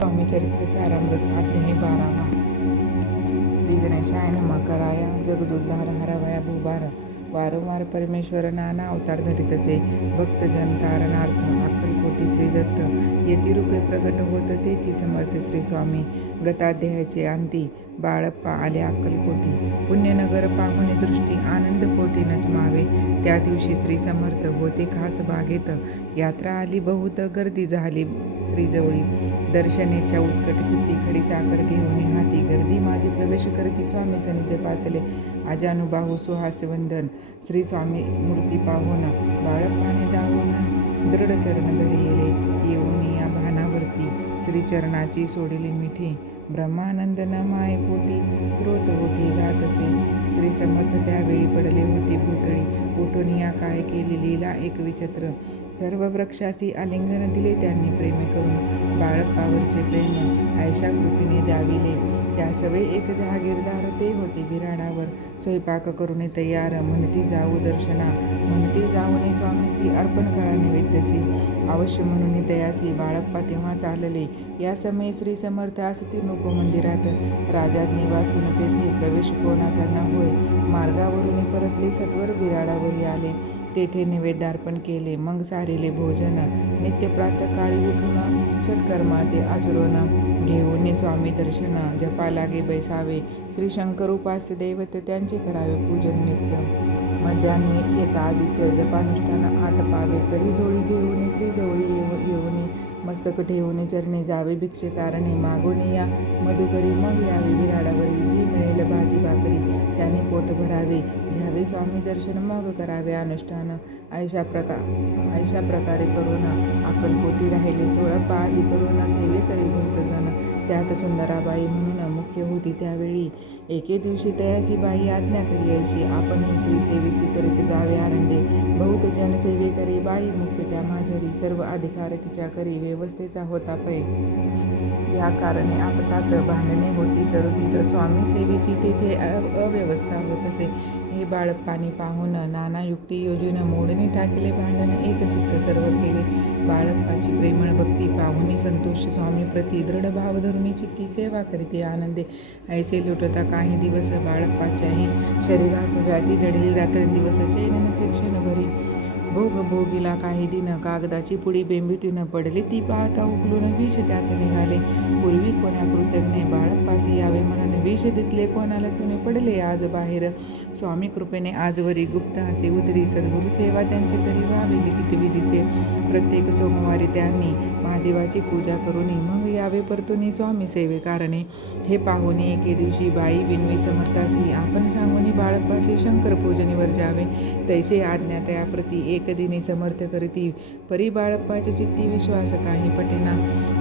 स्वामी चरित्र सारामृत अध्याय बारावा. श्री गणेशाय नमः जगदुद्धार हरावया भूभार. वारंवार परमेश्वर नाना अवतार धरीत असे भक्तजन तारणार्थ अक्कलकोटी श्री दत्त. येती रूपे प्रकट होत तेची समर्थ श्री स्वामी. गताध्यायाचे अंती. बाळप्पा आले अक्कलकोटी. पुण्यनगर पाहुणे दृष्टी आनंद पोटी नचमावे त्या दिवशी श्री समर्थ होते खास बागेत. यात्रा आली बहुत गर्दी झाली श्रीजवळी. दर्शनेच्या उत्कट चित्ती खडी साखर घेऊन हाती गर्दी माझी प्रवेश करती. स्वामी सनिध्य पातले. अजानुबाहू सुहासवंदन श्री स्वामी मूर्ती पाहून बाळप्पाने दावून दृढ चरण धरी येले येऊन या भानावरती. श्रीचरणाची सोडिली मिठी. ब्रह्मानंद माय पोटी स्रोत ओठी गात असे श्री समर्थ त्यावेळी पडले होते भूतळी उठून या काय केली लीला एक विचित्र. सर्व वृक्षासी आलिंगन दिले त्यांनी प्रेमी करून. बाळप्पावरचे प्रेम ऐशा कृतीने द्याविले त्या सवे एक जहागीरदार ते होते विराडावर. स्वयंपाक करून तयार. म्हणती जाऊ दर्शना. म्हणती जाऊने स्वा अर्पण करा नैवेद्यसी अवश्य म्हणून तयासी बाळप्पा तेव्हा चालले. या समयी श्री समर्थ असती नको मंदिरात. राजाज्ञी वाचून तेथे प्रवेश कोणाचा न होय. मार्गावरून परतले सत्वर बिराडावरी आले. तेथे नैवेद्यार्पण केले. मग सारेले भोजन. नित्य प्रातकाळी उठून षटकर्मा ते आचरण. घेऊन स्वामी दर्शन. जपा लागे बैसावे. श्री शंकर उपास्य दैवत त्यांचे करावे पूजन नित्य. मध्याने येता आदित्य जपानुष्ठान आटपावे करी जोळी घेऊन श्री जवळी येऊन मस्तक ठेवून चरणे जावे भिक्षे कारणे मागून या. मधुकरी मग यावे विराडावरी जी मिळेल भाजी भाकरी त्याने पोट भरावे. घ्यावे स्वामी दर्शन मग करावे अनुष्ठान. आयशा प्रका आयशा प्रकारे करून पोटी राहिले चोळप्पा आधी करून सेवे करी भक्तजन त्यात सुंदराबाई म्हणून मुख्य होती त्यावेळी. एके दिवशी तयासी बाई आज्ञा करी अशी आपण श्री सेवेसी करीत जावे आनंदे बहुत जनसेवे करी बाई मुख्य त्या माझरी सर्व अधिकार तिच्या करी व्यवस्थेचा होता पै. या कारणे आपसात भांडणे होती. सर्व स्वामी सेवेची तेथे अव्यवस्था होत असे. हे बाळप्पानी पाहून नाना युक्ती योजून मोडणी टाकले भांडण एकचित्त सर्व केले. बाळप्पाची प्रेमळ भक्ती पाहुनी संतोष स्वामी प्रती दृढ भाव धरुणी चित्ती सेवा करीते आनंदे. ऐसे लुटता काही दिवस बाळप्पाच्याही शरीरास व्याधी जडली रात्रंदिवस चैन नसे क्षणभरी भोग भोगीला काही दिन कागदाची पुडी बेंबीतून पडली ती पाहता उकलून विष त्यात निघाले. पूर्वी कोणा कृतज्ञ बाळप्पासी यावे मनाने विष दितले कोणाला तुने पडले आज बाहेर? स्वामी कृपेने आजवरी गुप्त असे उदरी सद्गुरु सेवा त्यांचे तरी व्हावे लिखित विधीचे प्रत्येक सोमवारी त्यांनी महादेवाची पूजा करून मग यावे परतुनी स्वामी सेवे कारणे हे पाहुणे एके दिवशी बाई विनवी समर्थासी आपण सांगूनी बाळप्पासी शंकर पूजनीवर जावे. तैसे आज्ञा त्याप्रती एक दिनी समर्थ करती परी बाळप्पाच्या चित्ती विश्वास काही पटेना.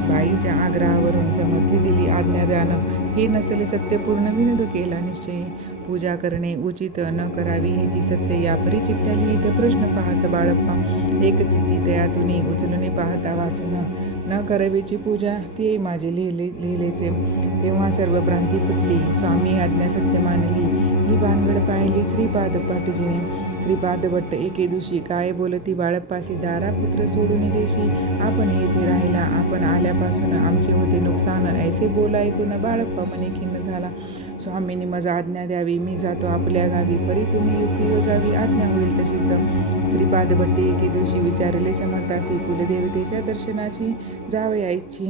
बाईच्या आग्रहावरून समर्थी दिली आज्ञादानं हे नसले सत्यपूर्ण विनोद केला निश्चय. पूजा करणे उचित न करावी ह्याची सत्य या परिचित्या लिहित प्रश्न पाहत बाळप्पा. एक चित्ती तयातुनी उचलून पाहता वाचून. न करावीची पूजा ती माझे लिहिले लिहिलेचे तेव्हा सर्व भ्रांती पुतली स्वामी आज्ञा सत्य मानली. ही भानगड पाहिली श्रीपाद पाटजीने. श्रीपाद भट्ट एके दिवशी काय बोलती बाळप्पासी दारा पुत्र सोडून देशी. आपण येथे राहिला आपण आल्यापासून आमचे होते नुकसान. ऐसे बोला ऐकून बाळप्पा मने खिन्न झाला. स्वामींनी माझा आज्ञा द्यावी मी जातो आपल्या गावी. परी तुम्ही युक्ती योजावी आज्ञा होईल तशीच. श्रीपाद भट्टी एके दिवशी विचारले समर्थासी कुलदेवतेच्या दर्शनाची जावया इच्छी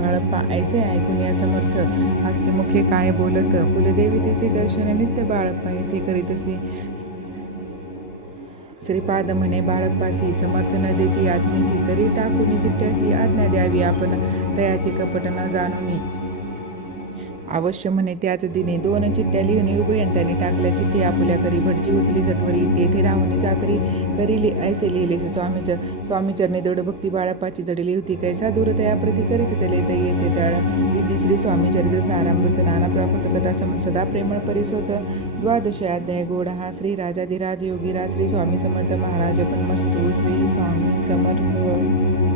बाळप्पा ऐसे ऐकून या समर्थ. हास्यमुखे काय बोलत? कुलदेवतेचे दर्शन नित्य बाळप्पा येथे करीत असे. श्रीपाद म्हणे बाळप्पासी समर्थ न देती आज्ञेसी तरी टाकून चिठ्ठ्यासी आज्ञा द्यावी आपण. तयाचे कपट न जाणून अवश्य म्हणे त्याच दिने दोन चिठ्ठ्या लिहून उभयंतांनी टाकल्या चिठ्ठी आपुल्या करी भटजी उचली सत्वरी. तेथे राहून चाकरी करीली. ऐसे लिहिले स्वामीच्या स्वामीचरणे दृढ भक्ती बाळापाची जडली होती. कैसा दूरतया प्रति करीत तले ते येते त्याळा. विधी श्री स्वामी चरित्र सारामृत नाना प्राप्त कथा सम सदा प्रेमळ परिसोत. द्वादश अध्याय गोड. हा श्री राजाधिराज योगीरा श्री स्वामी समर्थ महाराज. पण मस्तू श्री स्वामी समर्थ.